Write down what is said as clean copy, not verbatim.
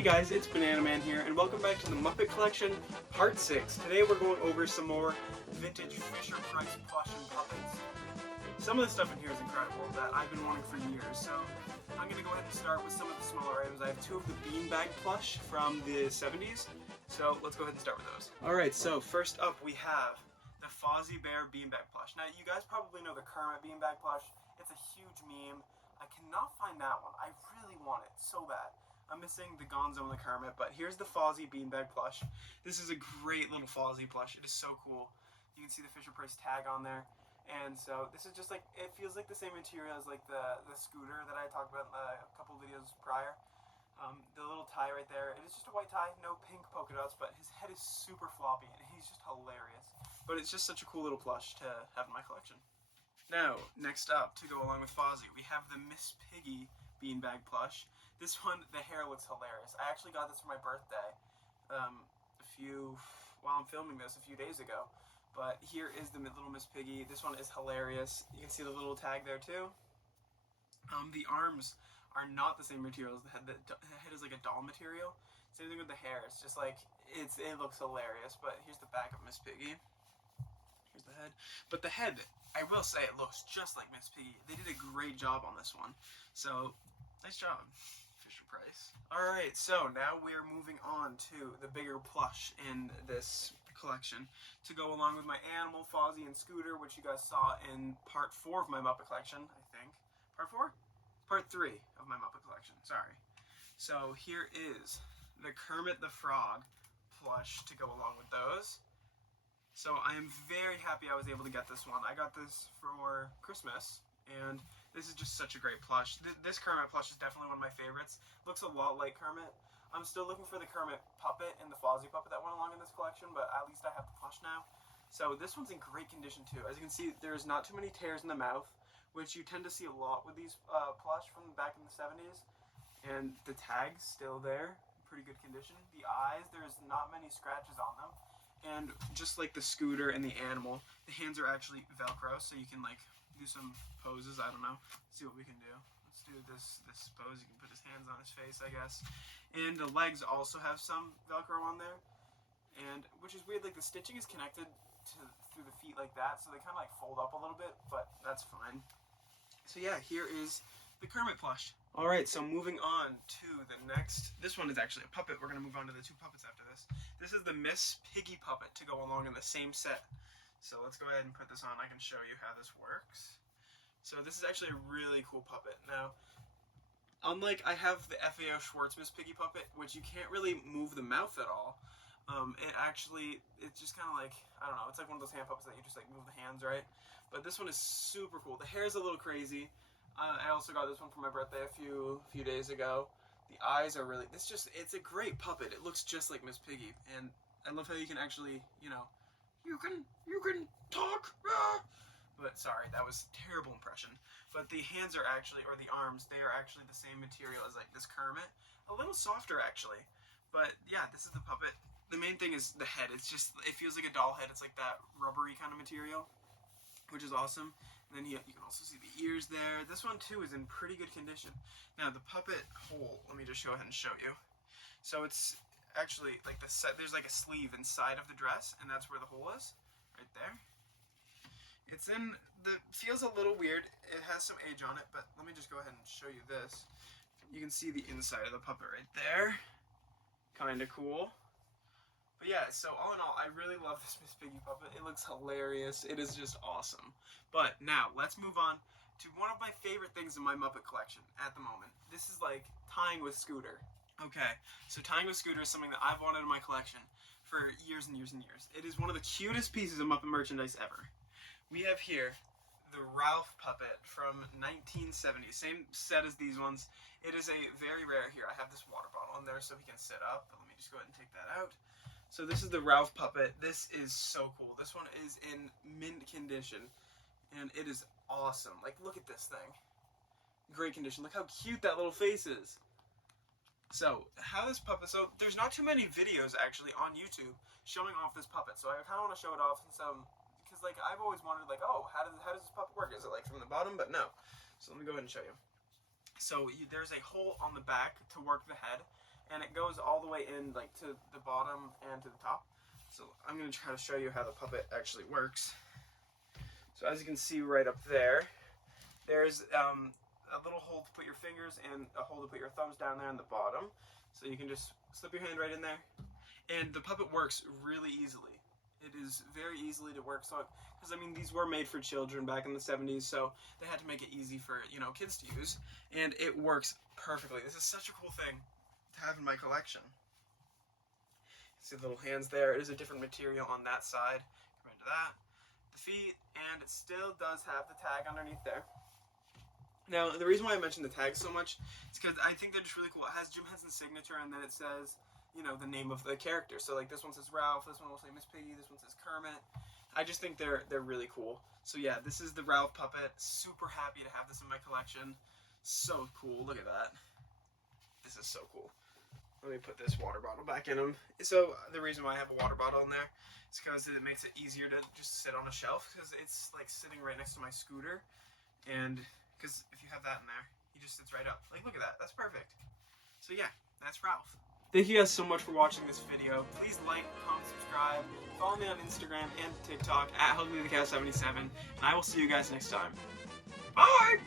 Hey guys, it's Banana Man here, and welcome back to the Muppet Collection, Part 6. Today we're going over some more vintage Fisher-Price plush and puppets. Some of the stuff in here is incredible that I've been wanting for years, so I'm going to go ahead and start with some of the smaller items. I have two of the beanbag plush from the 70s, so let's go ahead and start with those. Alright, so first up we have the Fozzie Bear beanbag plush. Now you guys probably know the Kermit beanbag plush. It's a huge meme. I cannot find that one. I really want it so bad. I'm missing the Gonzo and the Kermit, but here's the Fozzie beanbag plush. This is a great little Fozzie plush. It is so cool. You can see the Fisher-Price tag on there. And so this is just like, it feels like the same material as like the scooter that I talked about in a couple videos prior. The little tie right there, it is just a white tie, no pink polka dots, but his head is super floppy and he's just hilarious. But it's just such a cool little plush to have in my collection. Now, next up, to go along with Fozzie, we have the Miss Piggy beanbag plush. This one, the hair looks hilarious. I actually got this for my birthday while I'm filming this a few days ago. But here is the little Miss Piggy. This one is hilarious. You can see the little tag there too. The arms are not the same material as the head. The head is like a doll material. Same thing with the hair. It's just like, it looks hilarious. But here's the back of Miss Piggy. Here's the head. But the head, I will say, it looks just like Miss Piggy. They did a great job on this one. So, nice job, Fisher-Price. Alright, so now we're moving on to the bigger plush in this collection to go along with my animal, Fozzie, and Scooter, which you guys saw in part 4 of my Muppet collection, I think. Part 4? Part 3 of my Muppet collection, sorry. So here is the Kermit the Frog plush to go along with those. So I am very happy I was able to get this one. I got this for Christmas, and this is just such a great plush. This Kermit plush is definitely one of my favorites. Looks a lot like Kermit. I'm still looking for the Kermit puppet and the Fozzie puppet that went along in this collection, but at least I have the plush now. So this one's in great condition too. As you can see, there's not too many tears in the mouth, which you tend to see a lot with these plush from back in the 70s. And the tag's still there, pretty good condition. The eyes, there's not many scratches on them. And just like the Scooter and the animal, the hands are actually Velcro, so you can like do some poses. I don't know. Let's see what we can do. Let's do this pose. You can put his hands on his face, I guess. And the legs also have some Velcro on there, and which is weird. Like the stitching is connected through the feet like that, so they kind of like fold up a little bit, but that's fine. So yeah, here is the Kermit plush. All right, so moving on to the next. This one is actually a puppet. We're gonna move on to the two puppets after this. This is the Miss Piggy puppet to go along in the same set. So let's go ahead and put this on. I can show you how this works. So this is actually a really cool puppet. Now, unlike I have the FAO Schwartz Miss Piggy puppet, which you can't really move the mouth at all. It's just kind of like, I don't know, it's like one of those hand puppets that you just like move the hands, right? But this one is super cool. The hair is a little crazy. I also got this one for my birthday a few days ago. The eyes are really, it's a great puppet. It looks just like Miss Piggy, and I love how you can actually, you can talk. But sorry, that was a terrible impression. But the hands are actually, or the arms, they are actually the same material as like this Kermit. A little softer actually. But yeah, this is the puppet. The main thing is the head. It feels like a doll head. It's like that rubbery kind of material, which is awesome. And then you can also see the ears there. This one too is in pretty good condition. Now the puppet hole, let me just go ahead and show you. So it's actually like there's like a sleeve inside of the dress, and that's where the hole is, right there. Feels a little weird. It has some age on it, but let me just go ahead and show you this. You can see the inside of the puppet right there. Kinda cool. But yeah, so all in all, I really love this Miss Piggy puppet. It looks hilarious. It is just awesome. But now, let's move on to one of my favorite things in my Muppet collection at the moment. This is like tying with Scooter. Okay, so tying with Scooter is something that I've wanted in my collection for years and years and years. It is one of the cutest pieces of Muppet merchandise ever. We have here the Ralph puppet from 1970. Same set as these ones. It is a very rare, here, I have this water bottle in there so he can sit up, but let me just go ahead and take that out. So this is the Ralph puppet. This is so cool. This one is in mint condition, and it is awesome. Like, look at this thing. Great condition. Look how cute that little face is. So, how this puppet, so there's not too many videos actually on YouTube showing off this puppet, so I kind of want to show it off since because like I've always wondered like, oh, how does this puppet work? Is it like from the bottom? But no. So let me go ahead and show you. So there's a hole on the back to work the head, and it goes all the way in, like, to the bottom and to the top. So I'm going to try to show you how the puppet actually works. So as you can see right up there, there's a little hole to put your fingers and a hole to put your thumbs down there in the bottom. So you can just slip your hand right in there. And the puppet works really easily. It is very easily to work. So, because I mean, these were made for children back in the 70s, so they had to make it easy for, you know, kids to use. And it works perfectly. This is such a cool thing to have in my collection. See the little hands there. It is a different material on that side compared to that. The feet, and it still does have the tag underneath there. Now, the reason why I mentioned the tag so much is because I think they're just really cool. It has Jim Henson's signature, and then it says, you know, the name of the character. So, like, this one says Ralph, this one will say Miss Piggy, this one says Kermit. I just think they're really cool. So, yeah, this is the Ralph puppet. Super happy to have this in my collection. So cool. Look at that. This is so cool. Let me put this water bottle back in them. So, the reason why I have a water bottle in there is because it makes it easier to just sit on a shelf, because it's, like, sitting right next to my scooter. And because if you have that in there, he just sits right up. Like, look at that. That's perfect. So, yeah, that's Ralph. Thank you guys so much for watching this video. Please like, comment, subscribe. Follow me on Instagram and TikTok at HugMeTheCat77. And I will see you guys next time. Bye!